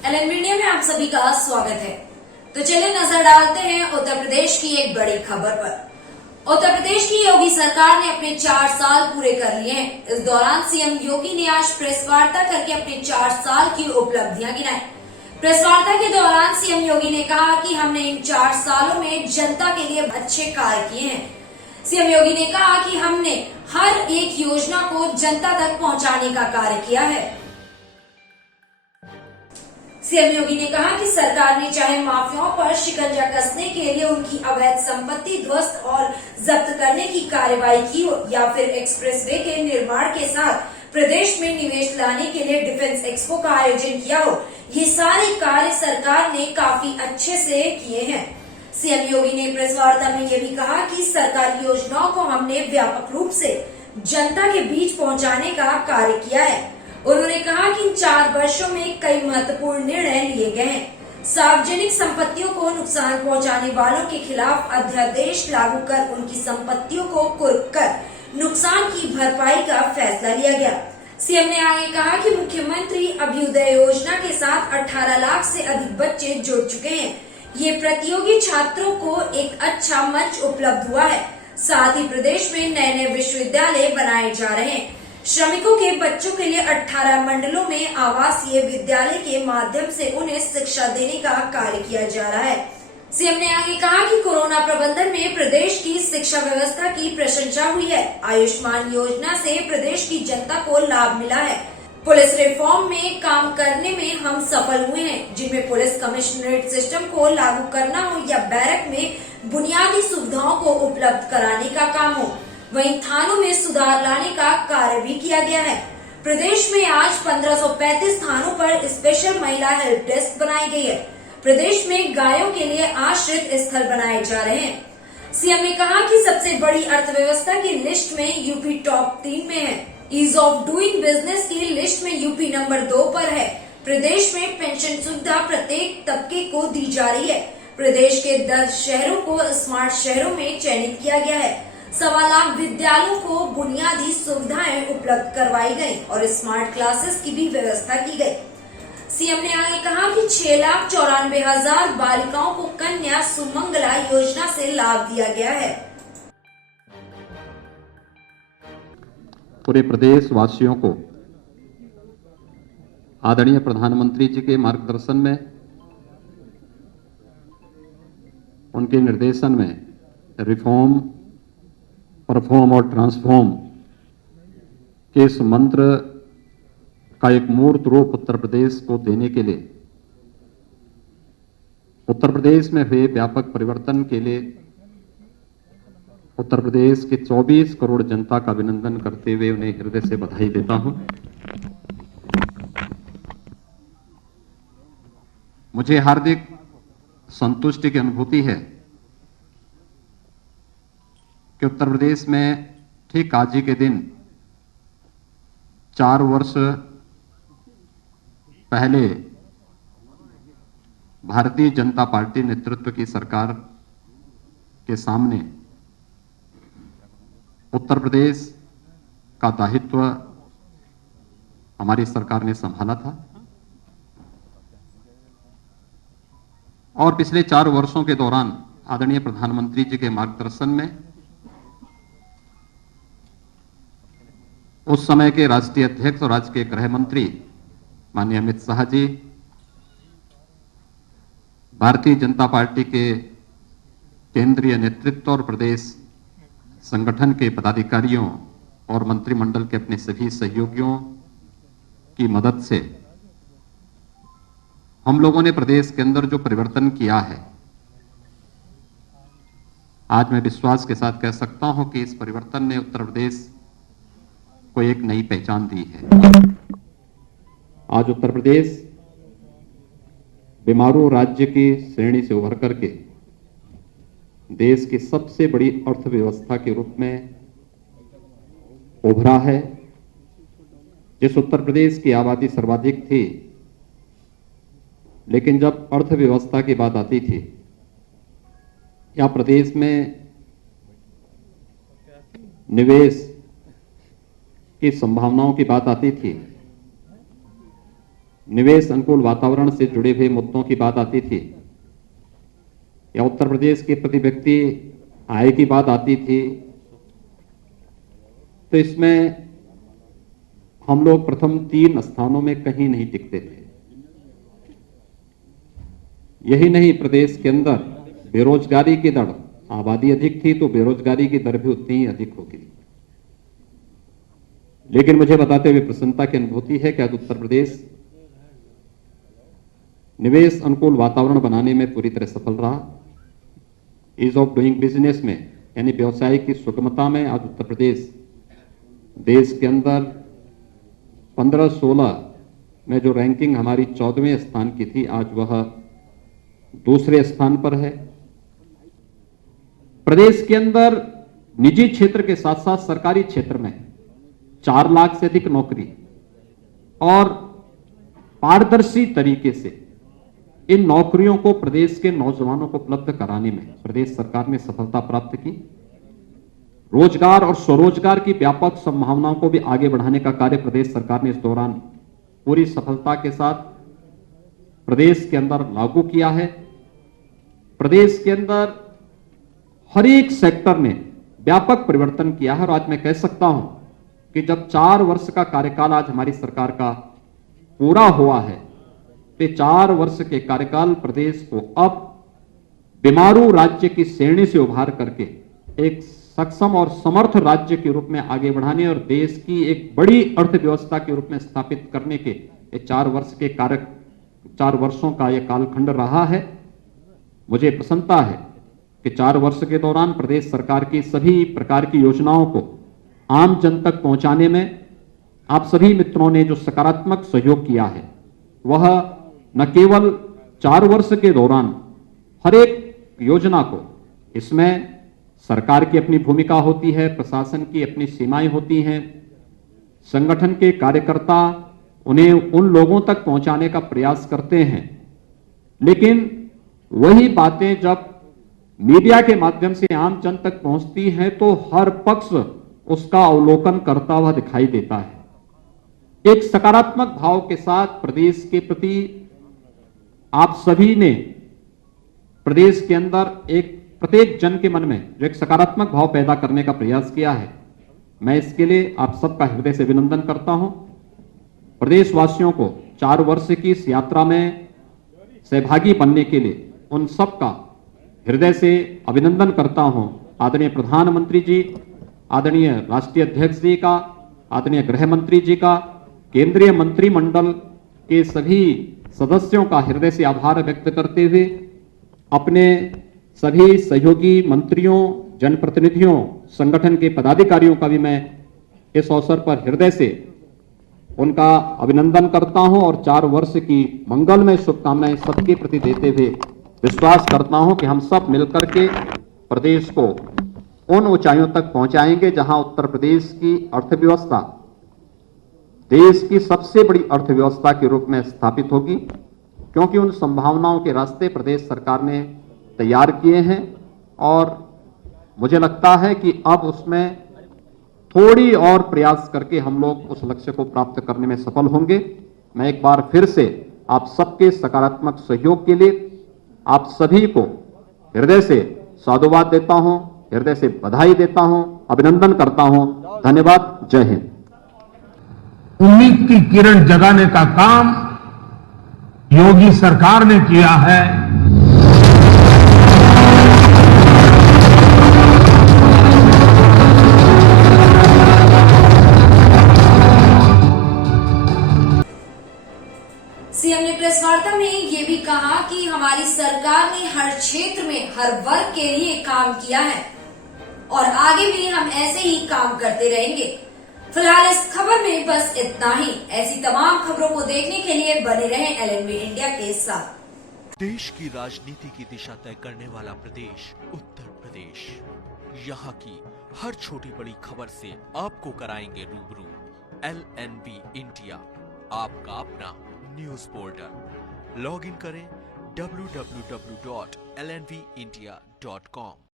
LN media में आप सभी का स्वागत है। तो चलिए नजर डालते हैं उत्तर प्रदेश की एक बड़ी खबर पर। उत्तर प्रदेश की योगी सरकार ने अपने 4 साल पूरे कर लिए हैं। इस दौरान सीएम योगी ने आज प्रेस वार्ता करके अपने 4 साल की उपलब्धियां गिनाई। प्रेस वार्ता के दौरान सीएम योगी ने कहा कि हमने इन 4 सालों में जनता के लिए अच्छे कार्य किए हैं। सीएम योगी ने कहा कि हमने हर एक योजना को जनता तक पहुंचाने का कार्य किया है। सीएम योगी ने कहा कि सरकार ने चाहे माफियाओं पर शिकंजा कसने के लिए उनकी अवैध संपत्ति ध्वस्त और जब्त करने की कार्रवाई की हो या फिर एक्सप्रेसवे के निर्माण के साथ प्रदेश में निवेश लाने के लिए डिफेंस एक्सपो का आयोजन किया हो, ये सारे कार्य सरकार ने काफी अच्छे से किए हैं। सीएम योगी ने प्रेस वार्ता में यह भी कहा कि सरकारी योजनाओं को हमने व्यापक रूप से जनता के बीच पहुंचाने का कार्य किया है। उन्होंने कहा कि इन 4 वर्षों में कई महत्वपूर्ण निर्णय लिए गए हैं। सार्वजनिक संपत्तियों को नुकसान पहुंचाने वालों के खिलाफ अध्यादेश लागू कर उनकी संपत्तियों को कुर्क कर नुकसान की भरपाई का फैसला लिया गया। सीएम ने आगे कहा कि मुख्यमंत्री अभ्युदय योजना के साथ 18 लाख से अधिक बच्चे जुड़ चुके हैं। ये प्रतियोगी छात्रों को एक अच्छा मंच उपलब्ध हुआ है। साथ ही प्रदेश में नए नए विश्वविद्यालय बनाए जा रहे हैं। श्रमिकों के बच्चों के लिए 18 मंडलों में आवासीय विद्यालय के माध्यम से उन्हें शिक्षा देने का कार्य किया जा रहा है। सीएम ने आगे कहा कि कोरोना प्रबंधन में प्रदेश की शिक्षा व्यवस्था की प्रशंसा हुई है। आयुष्मान योजना से प्रदेश की जनता को लाभ मिला है। पुलिस रिफॉर्म में काम करने में हम सफल हुए हैं, जिनमें पुलिस कमिश्नरेट सिस्टम को लागू करना हो या बैरक में बुनियादी सुविधाओं को उपलब्ध कराने का काम हो। वहीं थानों में सुधार लाने का कार्य भी किया गया है। प्रदेश में आज 1535 थानों पर स्पेशल महिला हेल्प डेस्क बनाई गई है। प्रदेश में गायों के लिए आश्रित स्थल बनाए जा रहे हैं। सीएम ने कहा कि सबसे बड़ी अर्थव्यवस्था की लिस्ट में यूपी टॉप 3 में है। ईज ऑफ डूइंग बिजनेस की लिस्ट में यूपी नंबर 2 पर है। प्रदेश में पेंशन सुविधा प्रत्येक तबके को दी जा रही है। प्रदेश के 10 शहरों को स्मार्ट शहरों में चयनित किया गया है। 1.25 लाख विद्यालयों को बुनियादी सुविधाएं उपलब्ध करवाई गई और स्मार्ट क्लासेस की भी व्यवस्था की गई। सीएम ने आगे कहा कि 6,94,000 बालिकाओं को कन्या सुमंगला योजना से लाभ दिया गया है। पूरे प्रदेश वासियों को आदरणीय प्रधानमंत्री जी के मार्गदर्शन में, उनके निर्देशन में रिफॉर्म, परफॉर्म और ट्रांसफॉर्म के इस मंत्र का एक मूर्त रूप उत्तर प्रदेश को देने के लिए, उत्तर प्रदेश में हुए व्यापक परिवर्तन के लिए उत्तर प्रदेश के 24 करोड़ जनता का अभिनंदन करते हुए उन्हें हृदय से बधाई देता हूं। मुझे हार्दिक संतुष्टि की अनुभूति है कि उत्तर प्रदेश में ठीक आज ही के दिन 4 वर्ष पहले भारतीय जनता पार्टी नेतृत्व की सरकार के सामने उत्तर प्रदेश का दायित्व हमारी सरकार ने संभाला था और पिछले 4 वर्षों के दौरान आदरणीय प्रधानमंत्री जी के मार्गदर्शन में उस समय के राष्ट्रीय अध्यक्ष और राज्य के गृह मंत्री माननीय अमित शाह जी, भारतीय जनता पार्टी के केंद्रीय नेतृत्व और प्रदेश संगठन के पदाधिकारियों और मंत्रिमंडल के अपने सभी सहयोगियों की मदद से हम लोगों ने प्रदेश के अंदर जो परिवर्तन किया है, आज मैं विश्वास के साथ कह सकता हूं कि इस परिवर्तन ने उत्तर प्रदेश को एक नई पहचान दी है। आज उत्तर प्रदेश बीमारू राज्य की श्रेणी से उभर करके देश की सबसे बड़ी अर्थव्यवस्था के रूप में उभरा है। जिस उत्तर प्रदेश की आबादी सर्वाधिक थी, लेकिन जब अर्थव्यवस्था की बात आती थी या प्रदेश में निवेश की संभावनाओं की बात आती थी, निवेश अनुकूल वातावरण से जुड़े हुए मुद्दों की बात आती थी या उत्तर प्रदेश के प्रति व्यक्ति आय की बात आती थी, तो इसमें हम लोग प्रथम 3 स्थानों में कहीं नहीं टिकते थे। यही नहीं, प्रदेश के अंदर बेरोजगारी की दर, आबादी अधिक थी तो बेरोजगारी की दर भी उतनी ही अधिक होगी। लेकिन मुझे बताते हुए प्रसन्नता की अनुभूति है कि आज उत्तर प्रदेश निवेश अनुकूल वातावरण बनाने में पूरी तरह सफल रहा। ईज ऑफ डूइंग बिजनेस में, यानी व्यवसाय की सुगमता में, आज उत्तर प्रदेश देश के अंदर 15-16 में जो रैंकिंग हमारी 14वें स्थान की थी, आज वह दूसरे स्थान पर है। प्रदेश के अंदर निजी क्षेत्र के साथ साथ सरकारी क्षेत्र में 4 लाख से अधिक नौकरी और पारदर्शी तरीके से इन नौकरियों को प्रदेश के नौजवानों को उपलब्ध कराने में प्रदेश सरकार ने सफलता प्राप्त की। रोजगार और स्वरोजगार की व्यापक संभावनाओं को भी आगे बढ़ाने का कार्य प्रदेश सरकार ने इस दौरान पूरी सफलता के साथ प्रदेश के अंदर लागू किया है। प्रदेश के अंदर हर एक सेक्टर में व्यापक परिवर्तन किया है और आज मैं कह सकता हूं कि जब 4 वर्ष का कार्यकाल आज हमारी सरकार का पूरा हुआ है, तो 4 वर्ष के कार्यकाल प्रदेश को अब बीमारू राज्य की श्रेणी से उभार करके एक सक्षम और समर्थ राज्य के रूप में आगे बढ़ाने और देश की एक बड़ी अर्थव्यवस्था के रूप में स्थापित करने के 4 वर्षों का यह कालखंड रहा है। मुझे प्रसन्नता है कि 4 वर्ष के दौरान प्रदेश सरकार की सभी प्रकार की योजनाओं को आम जन तक पहुंचाने में आप सभी मित्रों ने जो सकारात्मक सहयोग किया है, वह न केवल 4 वर्ष के दौरान हर एक योजना को, इसमें सरकार की अपनी भूमिका होती है, प्रशासन की अपनी सीमाएं होती हैं, संगठन के कार्यकर्ता उन्हें उन लोगों तक पहुंचाने का प्रयास करते हैं, लेकिन वही बातें जब मीडिया के माध्यम से आम जन तक पहुंचती हैं तो हर पक्ष उसका अवलोकन करता हुआ दिखाई देता है। एक सकारात्मक भाव के साथ प्रदेश के प्रति आप सभी ने प्रदेश के अंदर एक प्रत्येक जन के मन में जो एक सकारात्मक भाव पैदा करने का प्रयास किया है, मैं इसके लिए आप सबका हृदय से अभिनंदन करता हूं। प्रदेशवासियों को 4 वर्ष की इस यात्रा में सहभागी बनने के लिए उन सबका हृदय से अभिनंदन करता हूं। आदरणीय प्रधानमंत्री जी, आदरणीय राष्ट्रीय अध्यक्ष जी का, आदरणीय गृह मंत्री जी का, केंद्रीय मंत्रिमंडल के सभी सदस्यों का हृदय से आभार व्यक्त करते हुए अपने सभी सहयोगी मंत्रियों, जनप्रतिनिधियों, संगठन के पदाधिकारियों का भी मैं इस अवसर पर हृदय से उनका अभिनंदन करता हूं और 4 वर्ष की मंगलमय शुभकामनाएं सबके प्रति देते हुए विश्वास करता हूं कि हम सब मिलकर के प्रदेश को उन ऊंचाइयों तक पहुंचाएंगे जहां उत्तर प्रदेश की अर्थव्यवस्था देश की सबसे बड़ी अर्थव्यवस्था के रूप में स्थापित होगी, क्योंकि उन संभावनाओं के रास्ते प्रदेश सरकार ने तैयार किए हैं और मुझे लगता है कि अब उसमें थोड़ी और प्रयास करके हम लोग उस लक्ष्य को प्राप्त करने में सफल होंगे। मैं एक बार फिर से आप सबके सकारात्मक सहयोग के लिए आप सभी को हृदय से साधुवाद देता हूं, हृदय से बधाई देता हूं, अभिनंदन करता हूं। धन्यवाद। जय हिंद। उम्मीद की किरण जगाने का काम योगी सरकार ने किया है। सीएम ने प्रेस वार्ता में ये भी कहा कि हमारी सरकार ने हर क्षेत्र में हर वर्ग के लिए काम किया है और आगे भी हम ऐसे ही काम करते रहेंगे। फिलहाल इस खबर में बस इतना ही। ऐसी तमाम खबरों को देखने के लिए बने रहें LNV इंडिया के साथ। देश की राजनीति की दिशा तय करने वाला प्रदेश उत्तर प्रदेश। यहाँ की हर छोटी बड़ी खबर से आपको कराएंगे रूबरू। LNV इंडिया, आपका अपना न्यूज पोर्टल। लॉग इन करें www.lnvindia.com।